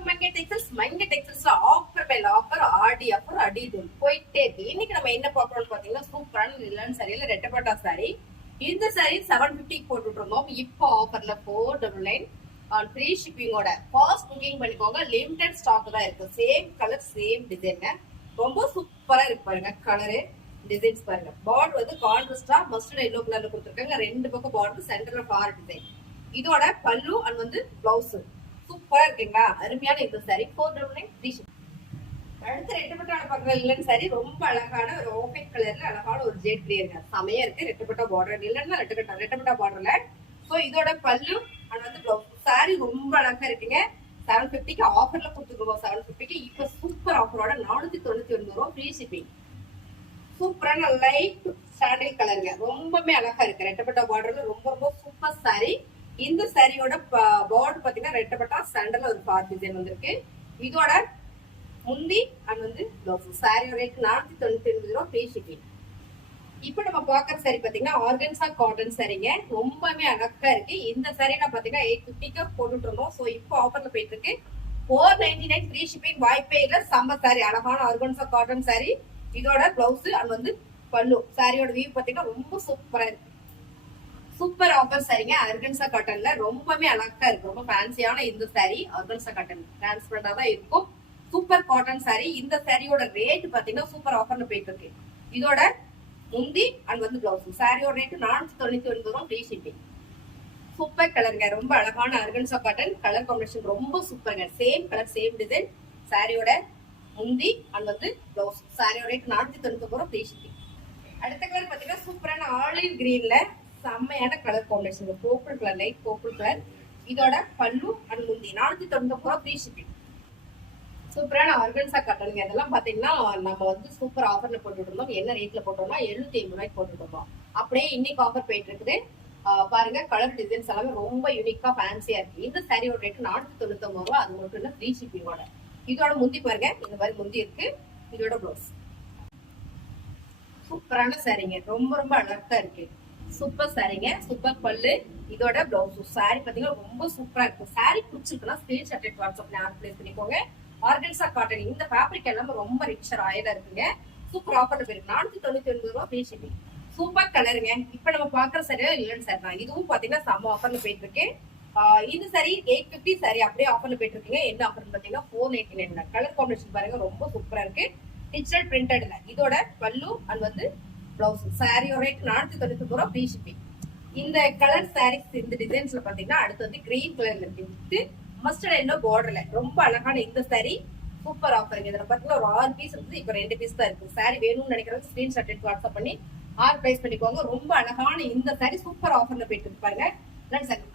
Welcome மங்கை textiles. மங்கை டெக்ஸ்டைல்ஸ்ல offer மேல offer, ஆடி offer, அடி தூள் போயிட்டே இருக்கு. இன்னைக்கு நம்ம என்ன பார்க்கறோம்னு பாத்தீங்கன்னா, சூப்பரான லிலன் சாரியில ரெட்டப்பட்டா சாரி. இந்த சாரி 750 போட்டுட்டு இருந்தோம். இப்போ ஆஃபர்ல 499 ஆன் ஃப்ரீ ஷிப்பிங்கோட. ஃபாஸ்ட் புக்கிங் பண்ணிக்கோங்க. லிமிடெட் ஸ்டாக் தான் இருக்கு. சேம் கலர் சேம் டிசைன், ரொம்ப சூப்பரா இருக்கு பாருங்க. கலரு டிசைன்ஸ் பாருங்க. பார்டர் வந்து கான்ட்ராஸ்டா மஸ்டர்ட் எல்லோ கலர்ல கொடுத்துருக்காங்க. ரெண்டு பக்கம் பார்டர், சென்டர்ல ஃபிளார் டிசைன். இதோட பல்லு அண்ட் வந்து பிளவுஸ் சூப்பரா இருக்குங்களா? அருமையான இந்த சாரி 499 ஃப்ரீ ஷிப்பிங். அடுத்து ரெட்டப்பட்டான பக்கம் இல்லைன்னு சாரி, ரொம்ப அழகான ஒரு ஓபன் கலர்ல அழகான ஒரு ஜெட் கிளியருங்க. செமையா இருக்கு. ரெட்டப்பட்டா பார்டர் இல்லைன்னா ரெட்டப்பட்டா பார்டர்ல. ஸோ இதோட பல்லு அண்ட் வந்து பிளவுஸ். சாரி ரொம்ப அழகா இருக்குங்க. 750க்கு ஆஃபர்ல கொடுத்துருக்கோம். 750க்கு இப்போ சூப்பர் ஆஃபரோட 499 ரூபா ஃப்ரீ ஷிப்பிங். சூப்பரான லைட் சாண்டில் கலருங்க. ரொம்பவே அழகா இருக்கு. ரெட்டப்பட்டா பார்டர்ல ரொம்ப ரொம்ப சூப்பர் சாரி. இந்த சாரியோட பார்டர் பாத்தீங்கன்னா ரெட்டப்பட்டா சாண்டல் ஒரு ஃபார் டிசைன் வந்திருக்கு. இதோட முந்தி அண்ட் வந்து பிளவுஸ். சாரியோட ரேட் 499 ரூபா ஃப்ரீ ஷிப்பிங். இப்போ நம்ம பாக்குற சாரி பாத்தீங்கன்னா ஆர்கன்சா காட்டன் சாரிங்க. ரொம்பவே அழகா இருக்கு. இந்த சாரி நான் பாத்தீங்கன்னா 850க்கு போட்டுட்டு இருந்தோம். ஸோ இப்போ ஆஃபர்ல போயிட்டு இருக்கு. 499 ஃப்ரீ ஷிப்பிங். வாய்ப்பே இல்ல. சம்ம சாரி, அழகான ஆர்கன்சா காட்டன் சாரி. இதோட பிளவுஸ் அண்ட் வந்து பல்லு. சாரியோட வியூ பாத்தீங்கன்னா ரொம்ப சூப்பரா இருக்கு. சூப்பர் ஆஃபர் சாரிங்க. ஆர்கன்சா காட்டன்ல ரொம்பவே அழகா இருக்கு. ரொம்ப ஃபேன்சியான இந்த சாரி ஆர்கன்சா காட்டன் டிரான்ஸ்பரண்டா தான் இருக்கும். Super cotton sorry. இந்த சாரியோட ரேட் பாத்தீங்கன்னா சூப்பர் ஆஃபர்ல போயிட்டு இருக்கு. இதோட முந்தி அண்ட் வந்து பிளவுஸ். சாரியோட ரேட் 499 ரூபா ஃப்ரீ ஷிப்பிங். சூப்பர் கலருங்க. ரொம்ப அழகான ஆர்கன்சா காட்டன் கலர் காம்பினேஷன் ரொம்ப சூப்பருங்க. Same colour same design. சாரியோட முந்தி அண்ட் வந்து பிளவுஸ். சாரியோட ரேட் 499 ரூபா ஃப்ரீ ஷிப்பிங். அடுத்த கலர் பாத்தீங்கன்னா சூப்பரான ஆலிவ் கிரீன்ல செம்மையான colour combination. Purple colour, light purple colour. இதோட பல்லு அண்ட் முந்தி 499 ரூபா ஃப்ரீ ஷிப்பிங். சூப்பரான ஆர்கன்சா காட்டனுங்க. இதெல்லாம் பாத்தீங்கன்னா நம்ம வந்து சூப்பர் ஆஃபர்ல போட்டுட்டு இருந்தோம். என்ன ரேட்ல போட்டோம்னா 750 ரூபாய்க்கு போட்டுட்டு இருந்தோம். அப்படியே இன்னைக்கு ஆஃபர் போயிட்டு இருக்குது. பாருங்க கலர் டிசைன்ஸ் எல்லாமே ரொம்ப யூனிக்கா ஃபேன்சியா இருக்கு. இந்த சாரியோட ரேட் 499 ரூபா. அது மட்டும் இல்ல ஃப்ரீ ஷிப்பிங்கோட. இதோட முந்தி பாருங்க, இந்த மாதிரி முந்தி இருக்கு. இதோட ப்ளவுஸ். சூப்பரான சாரிங்க. ரொம்ப ரொம்ப அழகா இருக்கு. சூப்பர் சாரிங்க. சூப்பர் பல்லு. இதோட பிளவுஸ். சாரி பாத்தீங்கன்னா ரொம்ப சூப்பரா இருக்கு. சாரி பிடிச்சிருக்குன்னா ஸ்கிரீன்ஷாட் எடுத்து வாட்ஸ்அப்ல ஆட் பிளேஸ் பண்ணிக்கோங்க. ஆர்கன்சா காட்டன் இந்த ஃபேப்ரிக் எல்லாமே ரொம்ப ரிச்சர் ஆயிலா இருக்குங்க. சூப்பர் ஆஃபர்ல போயிருக்கு. 499 ரூபா ஃப்ரீ ஷிப்பிங். சூப்பர் கலருங்க. இப்ப நம்ம பாக்குற சரியா இல்லைன்னு சார் தான். இதுவும் பாத்தீங்கன்னா செம்ம ஆஃபர்ல போயிட்டு இருக்கு. இது சரி 850 சாரி அப்படியே ஆஃபர்ல போயிட்டு இருக்குங்க. என்ன ஆஃபர் பாத்தீங்கன்னா 499. கலர் காம்பினேஷன் பாருங்க ரொம்ப சூப்பரா இருக்கு. டிஜிட்டல் பிரிண்டட்ல. இதோட பல்லு அண்ட் வந்து பிளவுஸ். சாரியோட ரேட் 499 ரூபா ஃப்ரீ ஷிப்பிங். இந்த கலர் சாரீஸ் இந்த டிசைன்ஸ்ல பாத்தீங்கன்னா அடுத்து வந்து கிரீன் கலர்ல இருக்கு. மஸ்டர்ட் எல்லோ பார்டர்ல ரொம்ப அழகான இந்த சாரி சூப்பர் ஆஃபர். இதுல பாத்தீங்கன்னா ஒரு 6 பீஸ் இருக்குது. இப்போ 2 பீஸ் தான் இருக்கு. சாரி வேணும்னு நினைக்கிறவங்க ஸ்கிரீன்ஷாட் எடுத்து வாட்ஸ்அப் பண்ணி பிரைஸ் பண்ணிக்கோங்க. ரொம்ப அழகான இந்த சாரி சூப்பர் ஆஃபர்ல போயிட்டு பாருங்க.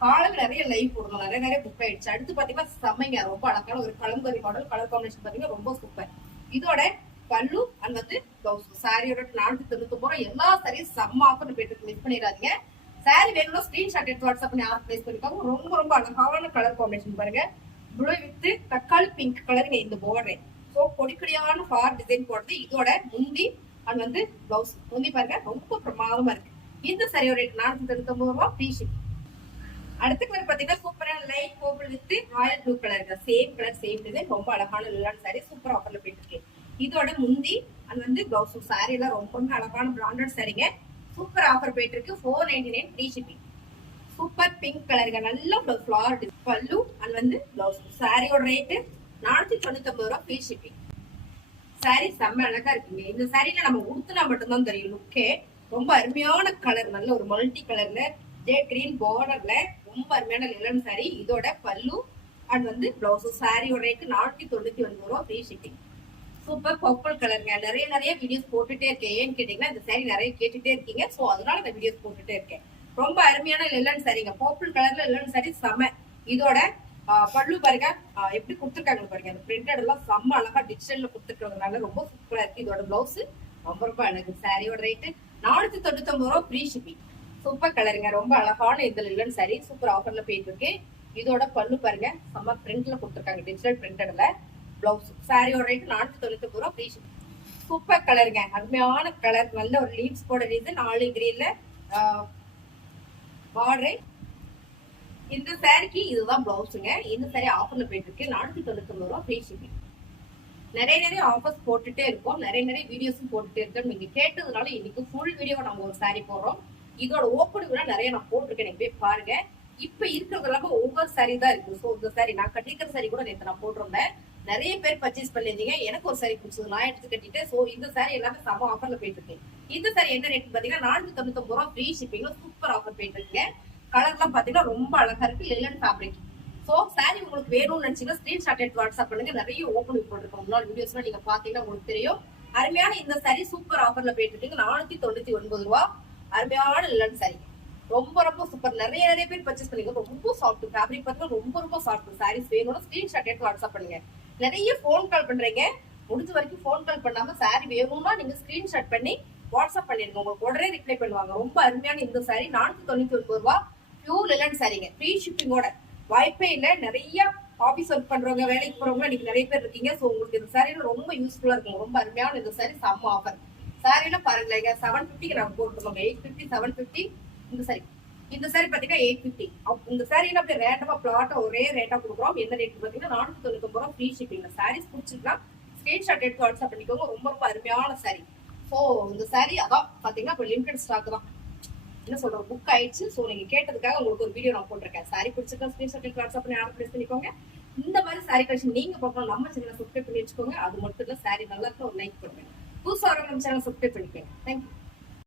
காலையில நிறைய லைவ் போடணும். நிறைய புக் ஆயிடுச்சு. அடுத்து பாத்தீங்கன்னா செம்மைங்க. ரொம்ப அழகான ஒரு கலங்கரி மாடல். கலர் காம்பினேஷன் பாத்தீங்கன்னா ரொம்ப சூப்பர். இதோட பல்லு அண்ட் வந்து பிளவுஸ். சாரியோட 499 ரூபா. எல்லா சாரியும் செம்ம ஆஃபர் போயிட்டு மிஸ் பண்ணிடாதீங்க. சாரி வேணும்னா ஸ்கிரீன்ஷாட் எடுத்து வாட்ஸ்அப் பண்ணி பிளேஸ் பண்ணிக்கோங்க. ரொம்ப ரொம்ப அழகான கலர் காம்பினேஷன் பாருங்க. ப்ளூ வித் தக்காளி பிங்க் கலருங்க இந்த பார்டர். ஸோ பொடிப்படியான ஃபார் டிசைன் போடுறது. இதோட முந்தி அண்ட் வந்து பிளவுஸ். முந்தி பாருங்க ரொம்ப பிரமாதமா இருக்கு. இந்த சாரியோட ரேட் 499 ரூபா ஃப்ரீ ஷிப்பிங். அடுத்த கலர் பாத்தீங்கன்னா சூப்பரான light purple with Royal blue colour. Same colour same design. ரொம்ப அழகான லிலான் சாரி சூப்பர் ஆஃபர்ல போயிட்டு இருக்கு. இதோட முந்தி அண்ட் வந்து பிளவுஸ். சாரி எல்லாம் ரொம்ப அழகான பிராண்டட் சாரிங்க. சூப்பர் ஆஃபர் போயிட்டு இருக்கு. 499 ஃப்ரீ ஷிப்பிங். சூப்பர் பிங்க் கலருங்க. நல்ல ஃபிளார் பல்லு அண்ட் வந்து பிளவுஸ். சாரியோட ரேட் 499 ரூபா ஃப்ரீ ஷிப்பிங். சாரி செம்ம அழகா இருக்குங்க. இந்த சாரியில நம்ம உடுத்தினா மட்டும்தான் தெரியும் லுக்கே. ரொம்ப அருமையான கலர். நல்ல ஒரு மல்டி கலர்ல ஜெட் கிரீன் பார்டர்ல ரொம்ப அருமையான லிலன் சாரி. இதோட பல்லு அண்ட் வந்து பிளவுஸ். சாரியோட ரேட் 499 ரூபா ஃப்ரீ ஷிப்பிங். சூப்பர் பர்பிள் கலருங்க. நிறைய வீடியோஸ் போட்டுட்டே இருக்கேன். ஏன்னு கேட்டீங்கன்னா இந்த சாரி நிறைய கேட்டுட்டே இருக்கீங்க. சோ அதனால இந்த வீடியோஸ் போட்டுட்டே இருக்கேன். ரொம்ப அருமையான லிலன் சாரிங்க. பர்பிள் கலர்ல லிலன் சாரி செம. இதோட பல்லு பாருங்க எப்படி கொடுத்துருக்காங்க பாருங்க. அந்த பிரிண்டட் எல்லாம் செம்ம அழகா டிஜிட்டல்ல கொடுத்துருக்கிறதுனால ரொம்ப சூப்பரா இருக்கு. இதோட பிளவுஸ் ரொம்ப ரொம்ப அழகு. சாரியோட ரேட் 499 ரூபா ஃப்ரீ ஷிப்பிங். சூப்பர் கலருங்க. ரொம்ப அழகான இந்த லிலன் சாரி சூப்பர் ஆஃபர்ல போயிட்டு இருக்கு. இதோட பல்லு பாருங்க செம்ம பிரிண்ட்ல கொடுத்துருக்காங்க. டிஜிட்டல் பிரிண்டட்ல பிளவுஸ். சாரியோட ரேட் 499 ரூபா ஃப்ரீ ஷிப்பிங். சூப்பர் கலருங்க. அருமையான கலர். நல்ல ஒரு லீவ்ஸ் போட டிசைன். Olive கிரீன்ல border. இந்த சாரிக்கு இதுதான் பிளவுஸுங்க. இந்த சாரி ஆஃபர்ல போயிட்டு இருக்கு. 499 ரூபா ஃப்ரீ ஷிப்பிங். நிறைய ஆஃபர்ஸ் போட்டுட்டே இருக்கோம். நிறைய வீடியோஸும் போட்டுட்டே இருக்கோம். நீங்க கேட்டதுனால இன்னைக்கு ஃபுல் வீடியோ நம்ம ஒரு சாரி போடுறோம். இதோட ஓப்பனிங் கூட நிறைய நான் போட்டிருக்கேன். நீங்க போய் பாருங்க. இப்ப இருக்கிறது எல்லாமே ஒவ்வொரு சாரி தான் இருக்கு. ஸோ இந்த சாரி நான் கட்டிக்கிற சாரி கூட நேற்று நான் போட்டிருந்தேன். நிறைய பேர் பர்ச்சேஸ் பண்ணிருந்தீங்க. எனக்கு ஒரு சாரி பிடிச்சது, நான் எடுத்து கட்டிட்டேன். ஸோ இந்த சாரி எல்லாமே சம ஆஃபர்ல போயிட்டு இருக்கு. இந்த சாரி என்ன ரேட் பாத்தீங்கன்னா 499 ரூபா ஃப்ரீ ஷிப்பிங்ல சூப்பர் ஆஃபர் போயிட்டு இருக்குங்க. கலர்லாம் பாத்தீங்கன்னா ரொம்ப அழகா இருக்கு. லிலன் ஃபேப்ரிக். சோ சாரி உங்களுக்கு வேணும்னு நினைச்சீங்கன்னா ஸ்கிரீன்ஷாட் எடுத்து வாட்ஸ்அப் பண்ணுங்க. நிறைய ஓப்பனிங் போட்டிருக்கோம். முன்னாடி வீடியோஸ்லாம் நீங்க பாத்தீங்கன்னா உங்களுக்கு தெரியும். அருமையான இந்த சாரி சூப்பர் ஆஃபர்ல போயிட்டு இருக்கு. 499 ரூபா. அருமையான லிலன் சாரி. ரொம்ப சூப்பர். நிறைய பேர் பர்ச்சேஸ் பண்ணிங்க. ரொம்ப சாஃப்ட் ஃபேப்ரிக் பார்த்தீங்கன்னா ரொம்ப சாஃப்ட். சாரீஸ் வேணும்னா ஸ்கிரீன்ஷாட் எடுத்து வாட்ஸ்அப் பண்ணுங்க. நிறைய ஃபோன் கால் பண்றீங்க. முடிஞ்ச வரைக்கும் ஃபோன் கால் பண்ணாம சாரி வேணும்னா நீங்க ஸ்கிரீன்ஷாட் பண்ணி வாட்ஸ்அப் பண்ணிருங்க. உங்களுக்கு உடனே ரிப்ளை பண்ணுவாங்க. ரொம்ப அருமையான இந்த சாரி 499 ரூபா. பியூர் லிலன் சாரிங்க. ஃப்ரீ ஷிப்பிங்கோட. வாய்ப்பே இல்லை. நிறைய ஆபீஸ் ஒர்க் பண்றவங்க, வேலைக்கு போறவங்க இன்னைக்கு நிறைய பேர் இருக்கீங்க. ஸோ உங்களுக்கு இந்த சாரியில ரொம்ப யூஸ்ஃபுல்லா இருக்கும். ரொம்ப அருமையான இந்த சாரி செம்ம ஆஃபர். சாரியில பாருங்களேங்க 750க்கு நாங்க போட்டுருக்கோம். 850 750 இந்த சாரி பாத்தீங்கன்னா 850. இந்த சாரியில அப்படியே ரேண்டமா பிளாட்டா ஒரே ரேட்டா கொடுக்குறோம். என்ன ரேட் பாத்தீங்கன்னா 499 ரூபா ஃப்ரீ ஷிப்பிங். சாரீஸ் பிடிச்சிருக்கலாம் ஸ்கிரீன்ஷாட் எடுத்து வாட்ஸ்அப் பண்ணிக்கோங்க. ரொம்ப அருமையான சாரி. ஸோ இந்த சாரி அதான் பாத்தீங்கன்னா இப்போ லிமிடெட் ஸ்டாக் தான். என்ன சொல்றோம், புக் ஆயிடுச்சு. ஸோ நீங்க கேட்டதுக்காக உங்களுக்கு ஒரு வீடியோ நான் போட்டிருக்கேன். சாரி பிடிச்சிருக்கா ஸ்கிரீன்ஷாட் எடுத்து வாட்ஸ்அப் பண்ணி ஆர்டர் பிளேஸ் பண்ணிக்கோங்க. இந்த மாதிரி சாரி கலெக்ஷன் நீங்க பார்க்கணும் நம்ம சேனலை சப்ஸ்கிரைப் பண்ணி வச்சுக்கோங்க. அது மட்டும் இல்ல, சாரி நல்லா இருக்கும் ஒரு லைக் பண்ணுங்க. புதுசாக நம்ம சேனல் சப்ஸ்கிரைப் பண்ணிக்கோங்க. தேங்க்யூ.